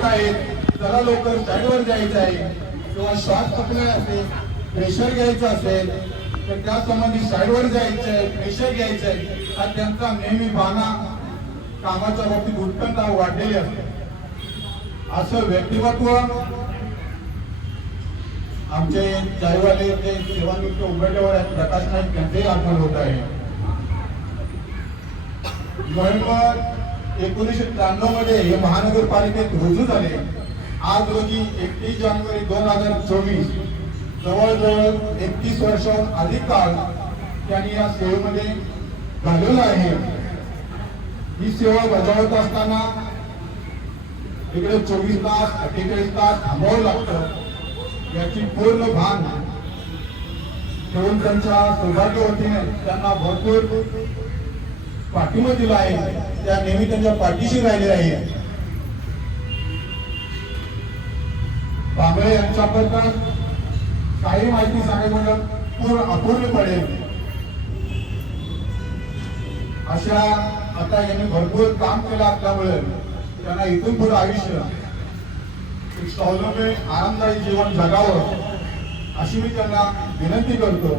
येत आहेत, चला लवकर साईडवर जायचं आहे, किंवा श्वास चुकला असेल, प्रेशर घ्यायचं असेल तर त्या संबंधी साईडवर जायचं आहे, प्रेशर घ्यायचं आहे, हा त्यांचा नेहमी बाणा कामाच्या बाबतीत उत्कंठा वाढलेली असते. असं व्यक्तिमत्व आमचे चायवाले जे सेवानिवृत्त उमेदवार आहेत प्रकाश नाईक त्यांचेही आगमन होत आहे. नोव्हेंबर 1993 मध्ये हे महानगरपालिकेत रुजू झाले. आज रोजी 31 जानेवारी 2024 जवळजवळ 31 वर्षाहून अधिक काळ त्यांनी या सेवेमध्ये घालवला आहे. ही सेवा बजावत असताना इकडे 24 तास 48 तास थांबावं लागतं याची पूर्ण भान ठेवून त्यांच्या सौभाग्यवतीने त्यांना भरपूर पाठिंबा दिला आहे. त्या नेहमी त्यांच्या पाठीशी राहिले आहे. बांगळे यांच्याबद्दल काही माहिती सांगायचं अपूर्ण पडेल. अशा आता यांनी भरपूर काम केलं असल्यामुळे त्यांना इथून पुढे आयुष्य एक स्वावलंबी आनंददायी जीवन जगावं अशी मी त्यांना विनंती करतो.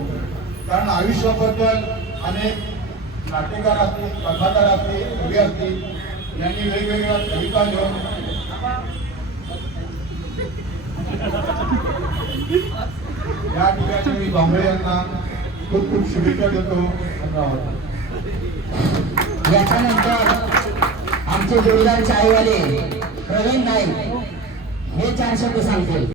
कारण आयुष्याबद्दल अनेक नाट्यकार असतील, कथाकार असतील, कवी असतील यांनी वेगवेगळ्या कविता घेऊन या ठिकाणी मी बांगळे यांना खूप खूप शुभेच्छा देतो. धन्यवाद. याच्यानंतर आमचे जोडीदार चायवाले प्रवीण नाईक हे 4 शब्द सांगतील.